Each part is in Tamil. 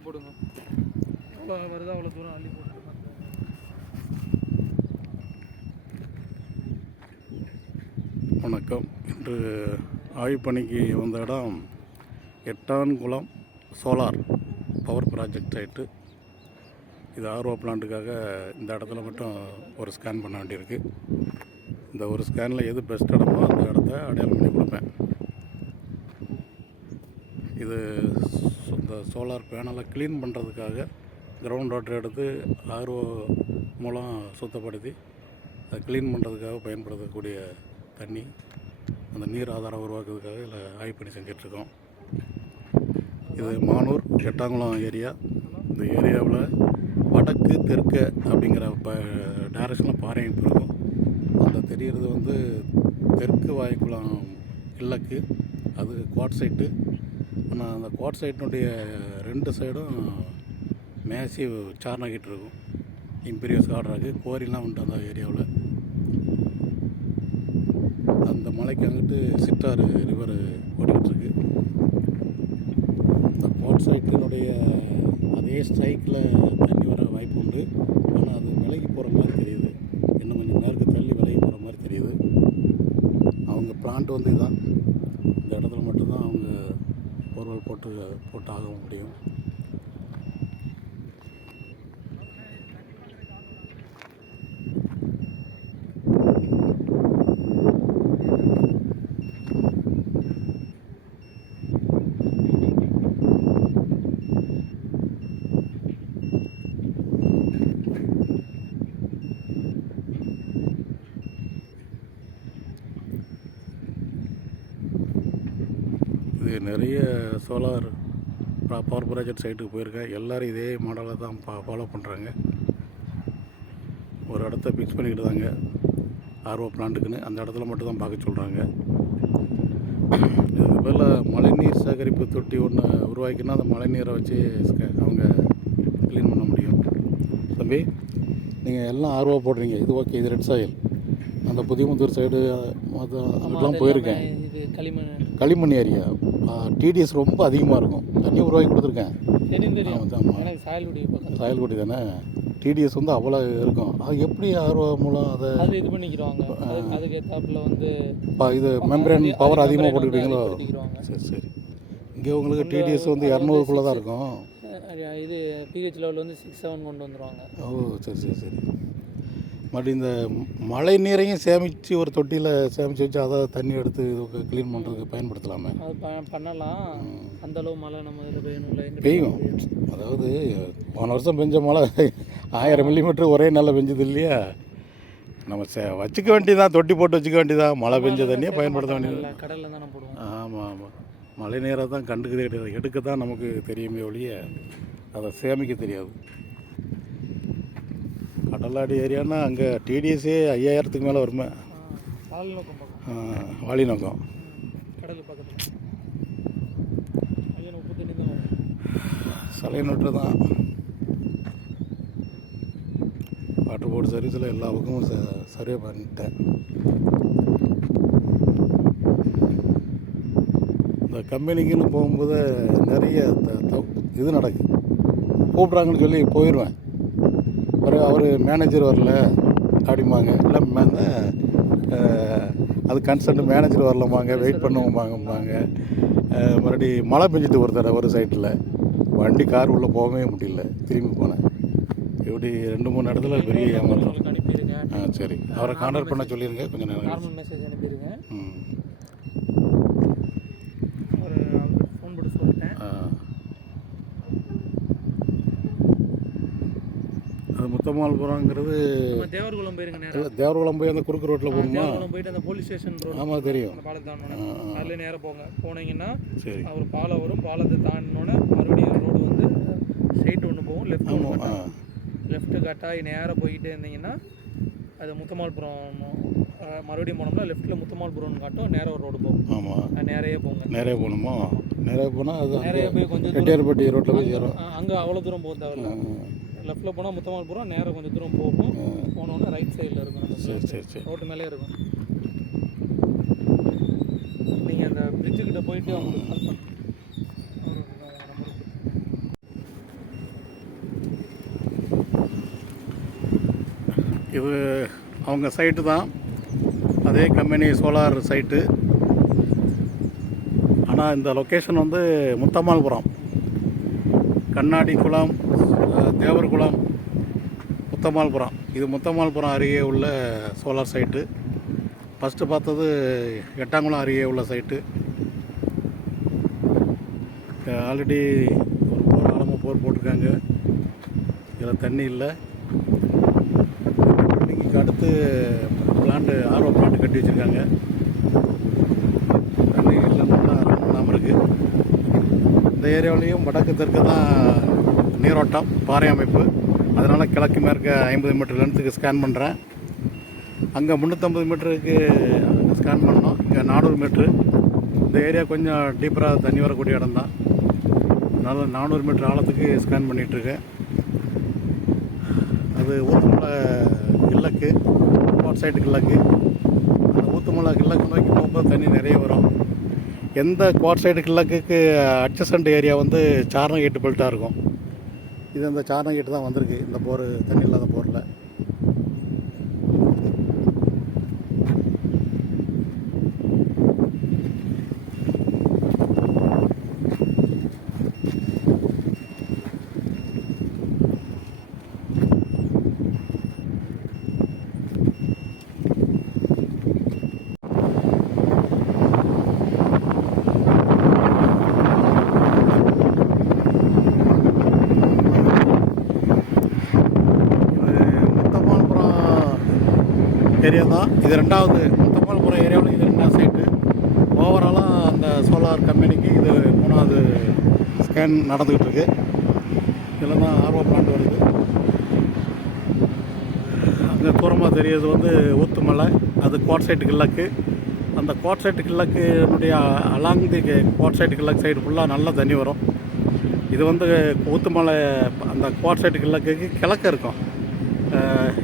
அள்ளி போடுங்க. எவ்வளோ வருதோ அவ்வளோ தூரம் அள்ளி போடுங்க. வணக்கம். இன்று ஆய்வுப்பணிக்கு வந்த இடம் Ettankulam solar power project site. இது ஆர்வ பிளான்ட்டுக்காக இந்த இடத்துல மட்டும் ஒரு ஸ்கேன் பண்ண வேண்டியிருக்கு. இந்த ஒரு ஸ்கேனில் எது பெஸ்ட் இடமோ அந்த இடத்த அடையாளம் பண்ணி கொடுப்பேன் இது இந்த சோலார் பேனலை க்ளீன் பண்ணுறதுக்காக கிரவுண்ட் வாட்டர் எடுத்து ஆர்ஓ மூலம் சுத்தப்படுத்தி அதை க்ளீன் பண்ணுறதுக்காக பயன்படுத்தக்கூடிய தண்ணி அந்த நீர் ஆதாரம் உருவாக்குறதுக்காக இதில் ஆய்வு பண்ணி செஞ்சிட்ருக்கோம். இது மானூர் எட்டாங்குளம் ஏரியா. இந்த ஏரியாவில் வடக்கு தெற்கு அப்படிங்கிற ப டைரக்ஷனில் பாறை இருக்கும் அந்த தெரிகிறது வந்து தெற்கு வாய்க்குளம் இல்லக்கு அது குவாட் சைட்டு. ஆனால் அந்த கோட் சைட்டினுடைய ரெண்டு சைடும் மேசிவ் சார்னாகிட்டு இருக்கும் இம்பீரியஸ் கார்டராக கோரிலாம் உண்டு அந்த ஏரியாவில். அந்த மலைக்கு அங்கிட்டு சிட்டாறு ரிவர் ஓடிக்கிட்டுருக்கு. அந்த இந்த கோட் சைட்டினுடைய அதே ஸ்ட்ரைக்கில் தண்ணி வர வாய்ப்பு உண்டு. ஆனால் அது விலகி போகிற மாதிரி தெரியுது. இன்னும் கொஞ்சம் நேரத்துக்கு தள்ளி விலகி போகிற மாதிரி தெரியுது. அவங்க பிளான்ட் வந்து இதுதான் இந்த இடத்துல மட்டும்தான் அவங்க போர்வெல் போட்டு போட்டாகவும் முடியும். இது நிறைய சோலார் பவர் ப்ராஜெக்ட் சைட்டுக்கு போயிருக்கேன். எல்லோரும் இதே மாடலை தான் ஃபாலோ பண்ணுறாங்க ஒரு இடத்த ஃபிக்ஸ் பண்ணிக்கிட்டு தாங்க ஆர்ஓ பிளான்ட்டுக்குன்னு அந்த இடத்துல மட்டும் தான் பார்க்க சொல்கிறாங்க இதுக்கு பதில் மழைநீர் சேகரிப்பு தொட்டி ஒன்று உருவாக்கினா அந்த மழைநீரை வச்சு அவங்க க்ளீன் பண்ண முடியும். தம்பி நீங்கள் எல்லாம் ஆர்வா போடுறீங்க. இது ஓகே இது ரெட் சாயில் அந்த புதியமுத்தூர் சைடு அங்கிட்டலாம் போயிருக்கேன். களிமண். களிமண் ஏரியா. டிடிஎஸ் ரொம்ப அதிகமாக இருக்கும். தண்ணி உருவாக்கி கொடுத்துருக்கேன். சாயல்குடி தானே? டிடிஎஸ் வந்து அவ்வளோ இருக்கும். அது எப்படி ஆர்வம் மூலம் அதை அது இது பண்ணிக்கிறாங்க அதுக்கு ஏத்தாப்புல வந்து இது மெம்பரேன் பவர் அதிக அதிகமாக போட்டுக்கிட்டீங்களோ. சரி சரி. இங்கே உங்களுக்கு டிடிஎஸ் வந்து இரநூறுக்குள்ளே தான் இருக்கும். இது பிஹெச் லெவல் வந்து சிக்ஸ் செவன் கொண்டு வந்துருவாங்க. ஓ சரி சரி சரி. மறுபடியும் இந்த மழை நீரையும் சேமித்து ஒரு தொட்டியில் சேமித்து வச்சு அதை தண்ணி எடுத்து க்ளீன் பண்ணுறதுக்கு பயன்படுத்தலாமே. அது ப- பண்ணலாம். அந்த அளவு மழை நம்ம இதில் பெய்யணும்ல எங்கிட்ட பெய்யும். அதாவது போன வருஷம் பெஞ்ச மழை ஆயிரம் மில்லிமீட்டர் ஒரே நாளில் பெஞ்சது இல்லையா? நம்ம சே வச்சுக்க வேண்டியதான் தொட்டி போட்டு வச்சுக்க வேண்டியதான் மழை பெஞ்ச தண்ணியை பயன்படுத்த வேண்டியது. கடல்ல கடல்ல தானே போடுவோம். ஆமாம் ஆமாம் மழை நீரை தான் கண்டுக்கதே கிடையாது. எடுக்க தான் நமக்கு தெரியுமே ஒழிய அதை சேமிக்க தெரியாது. கடலாடி ஏரியானா அங்கே டிடிஎஸ்ஸே ஐயாயிரத்துக்கு மேலே வருமே. வாலி நோக்கம் சலை நோட்டு தான் வாட்டர் போர்டு சர்வீஸில் எல்லா பக்கமும் ச சர்வே பண்ணிட்டேன். இந்த கம்பெனிக்குன்னு போகும்போது நிறைய த- த- இது நடக்குது. கூப்பிட்றாங்கன்னு சொல்லி போயிடுவேன். பிறகு அவர் மேனேஜர் வரல அப்படிம்பாங்க. இல்லை அது கன்சர்ன் மேனேஜர் வரலம்பாங்க வெயிட் பண்ணுவோம்பாங்கம்பாங்க. மறுபடி மழை பெஞ்சிட்டு ஒரு தடவை ஒரு சைட்டில் வண்டி கார் உள்ளே போகவே முடியல திரும்பி போனேன். இப்படி ரெண்டு மூணு இடத்துல பெரிய ஏமாற்றம். ஆ சரி. அவரை கான்டாக்ட் பண்ண சொல்லிடுங்க கொஞ்சம் நேரம் மெசேஜ் அனுப்பியிருக்கேன் ம் ஒரு ஃபோன் போட்டு சொல்லிட்டேன் ஆ. அது முத்தமால்புரங்கிறது தேவர்குளம் போயிருங்க தேவரகுளம் போய் அந்த குறுக்கு ரோட்டில் போகணுமா? போயிட்டு அந்த போலீஸ் ஸ்டேஷன் ரோடு ஆமாம் தெரியும். பாலத்தை அதுல நேராக போங்க. போனீங்கன்னா சரி. ஒரு பாலம் வரும். பாலத்தை தாண்டினோன்னே மறுபடியும் ரோடு வந்து ஸ்ட்ரைட் ஒன்று போகும் லெஃப்ட் ஒன்று லெஃப்ட்டு கட்டாகி நேராக போயிட்டே இருந்தீங்கன்னா அது முத்தமால்புரம் மறுபடியும் போனோம்னா லெஃப்ட்டில் முத்தமால்புரம்னு காட்டும் நேராக ஒரு ரோடு போகும். ஆமாம் நேரையே போங்க. நிறைய போகணுமா? நிறைய போனால் அது நேரையே போய் கொஞ்சம் தூரம் ரெட்டியார்பட்டி ரோட்டில் போய் சேரும். அங்கே அவ்வளோ தூரம் போக தேவையில்ல. லெஃப்ட்டில் போனால் முத்தமால்புரம் நேரம் கொஞ்சம் தூரம் போகும். போனோன்னே ரைட் சைடில் இருக்கும் சரி சரி சரி. ரோட்டு மேலே இருக்கும். நீங்கள் அந்த பிரிட்ஜு கிட்ட போயிட்டு அவங்களுக்கு கால் பண்ணுங்க இது அவங்க சைட்டு தான். அதே கம்பெனி சோலார் சைட்டு ஆனால் இந்த லொக்கேஷன் வந்து முத்தம்மாள்புரம் கண்ணாடி குளம் தேவர் குளம் முத்தமால்புரம் இது முத்தமால்புரம் அருகே உள்ள சோலார் சைட்டு. ஃபஸ்ட்டு பார்த்தது எட்டாங்குளம் அருகே உள்ள சைட்டு. ஆல்ரெடி ஒரு போர் ஆழமாக போர் போட்டிருக்காங்க. இதில் தண்ணி இல்லை. பில்டிங்க்கு அடுத்து பிளான்ட்டு ஆர்வ பிளான்ட் கட்டி வச்சுருக்காங்க. தண்ணி இல்லைன்னா இல்லாமல் இருக்குது இந்த ஏரியாவிலையும் வடக்கு தெற்கு தான் நீரோட்டம் பாறை அமைப்பு. அதனால் கிழக்கு மேற்கு ஐம்பது மீட்டர் லென்த்துக்கு ஸ்கேன் பண்ணுறேன் அங்கே முந்நூற்றம்பது மீட்டருக்கு ஸ்கேன் பண்ணோம். இங்கே நானூறு மீட்ரு இந்த ஏரியா கொஞ்சம் டீப்பராக தண்ணி வரக்கூடிய இடம் தான். அதனால் நானூறு மீட்டர் ஆழத்துக்கு ஸ்கேன் பண்ணிகிட்ருக்கேன் அது ஊத்துமலை கிழக்கு ரோட் சைடு கிழக்கு. அந்த ஊத்துமலை கிழக்கு நோக்கி போகும்போது தண்ணி நிறைய வரும். எந்த குவாட் சைடு கிழக்குக்கு அட்ஜசண்ட் ஏரியா வந்து சாரணகேட்டு பெல்ட்டாக இருக்கும். இது அந்த சாரணகேட்டு தான் வந்திருக்கு. இந்த போர் தண்ணி இல்லாத போரில் இது முத்தம்மாள்புரம் ஏரியா தான். இது ரெண்டாவது முத்தம்மாள்புரம் ஏரியாவில் இது ரெண்டாவது சைட்டு ஓவராலாக அந்த சோலார் கம்பெனிக்கு இது மூணாவது ஸ்கேன் நடந்துக்கிட்டு இருக்கு. இதில் தான் ஆர்வ பிளான்ட் வருது. அங்கே தூரமாக தெரியுது வந்து ஊத்துமலை அது கோட் சைட் கிழக்கு. அந்த கோட் சைட்டு கிழக்குனுடைய அலாங் தி கோட் சைட் கிழக்கு சைடு ஃபுல்லாக நல்லா தண்ணி வரும். இது வந்து ஊத்துமலை அந்த கோட் சைட் கிழக்குக்கு கிழக்கு இருக்கும்.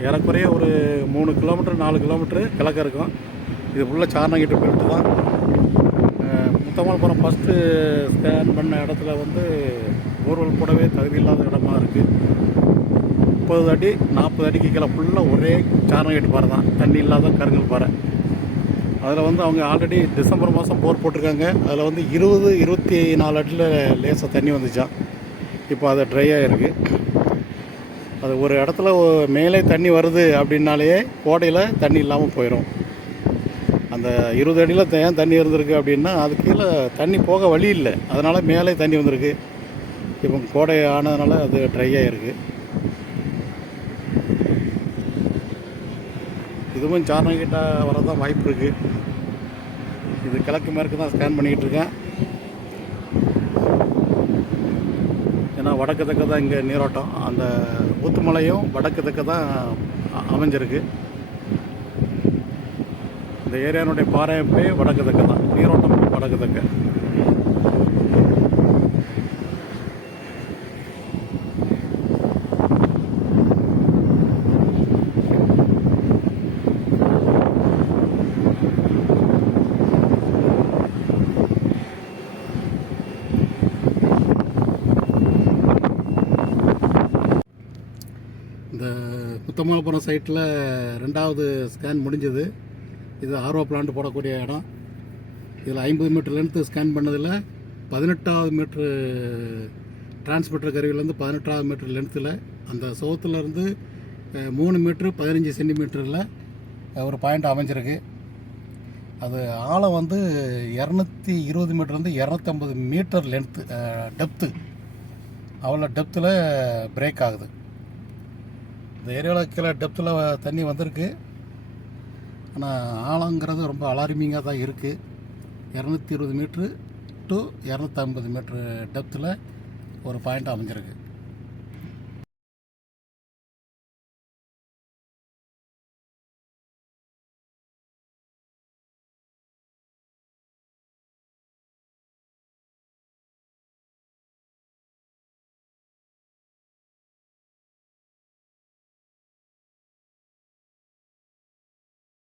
ஏறக்குறைய ஒரு மூணு கிலோமீட்டர் நாலு கிலோமீட்ரு கிழக்க இருக்கும். இது ஃபுல்லாக சாரணகிட்டு போயிட்டு தான். அஹ் முத்தமல்புரம் ஃபஸ்ட்டு ஸ்கேன் பண்ண இடத்துல வந்து போர்வெல் போடவே தகுதி இல்லாத இடமா இருக்குது முப்பது அடி நாற்பது அடிக்கு கீழே ஃபுல்லாக ஒரே சாரணகிட்டு பாறை தான். தண்ணி இல்லாத கருங்கல் பாறை. அதில் வந்து அவங்க ஆல்ரெடி டிசம்பர் மாதம் போர் போட்டிருக்காங்க. அதில் வந்து இருபது இருபத்தி நாலு அடியில் லேசாக தண்ணி வந்துச்சான் இப்போ அது ட்ரை இருக்குது அது ஒரு இடத்துல மேலே தண்ணி வருது அப்படின்னாலே கோடையில் தண்ணி இல்லாமல் போயிடும் அந்த இருபது அடியில் ஏன் தண்ணி இருந்திருக்கு அப்படின்னா அது கீழே தண்ணி போக வழி இல்லை. அதனால் மேலே தண்ணி வந்திருக்கு. இப்போ கோடை ஆனதுனால அது ட்ரை ஆகிருக்கு இதுவும் சாரணகிட்ட வரதான் வாய்ப்பு இருக்குது இது கிழக்கு மேற்கு தான் ஸ்கேன் பண்ணிக்கிட்டு இருக்கேன். வடக்கு தக்க தான் இங்கே நீரோட்டம். அந்த ஊத்துமலையும் வடக்கு தக்க தான் அமைஞ்சிருக்கு. இந்த ஏரியானுடைய பாறையப்பே வடக்கு தக்க தான் நீரோட்டம் வடக்கு தக்க இந்த உத்தமாபுரம் சைட்டில் ரெண்டாவது ஸ்கேன் முடிஞ்சது. இது ஆர்வ பிளான்ட் போடக்கூடிய இடம். இதில் ஐம்பது மீட்டர் லென்த்து ஸ்கேன் பண்ணதில் பதினெட்டாவது மீட்ரு டிரான்ஸ்மிட்டர் கருவிலேருந்து பதினெட்டாவது மீட்டர் லென்த்தில் அந்த சோத்துலேருந்து மூணு மீட்ரு பதினஞ்சு சென்டிமீட்டரில் ஒரு பாயிண்ட் அமைஞ்சிருக்கு. அது ஆழம் வந்து இரநூத்தி இருபது மீட்டர்லேருந்து இரநூத்தம்பது மீட்டர் லென்த்து டெப்த்து அவ்வளோ டெப்த்தில் பிரேக் ஆகுது. இந்த ஏரியாவில் கீழே டெப்த்தில் தண்ணி வந்திருக்கு. ஆனால் ஆழங்கிறது ரொம்ப அலாரிமிங்காக தான் இருக்குது இரநூத்தி இருபது மீட்ரு டு இரநூத்தம்பது மீட்ரு டெப்த்தில் ஒரு பாயிண்ட் அமைஞ்சிருக்கு.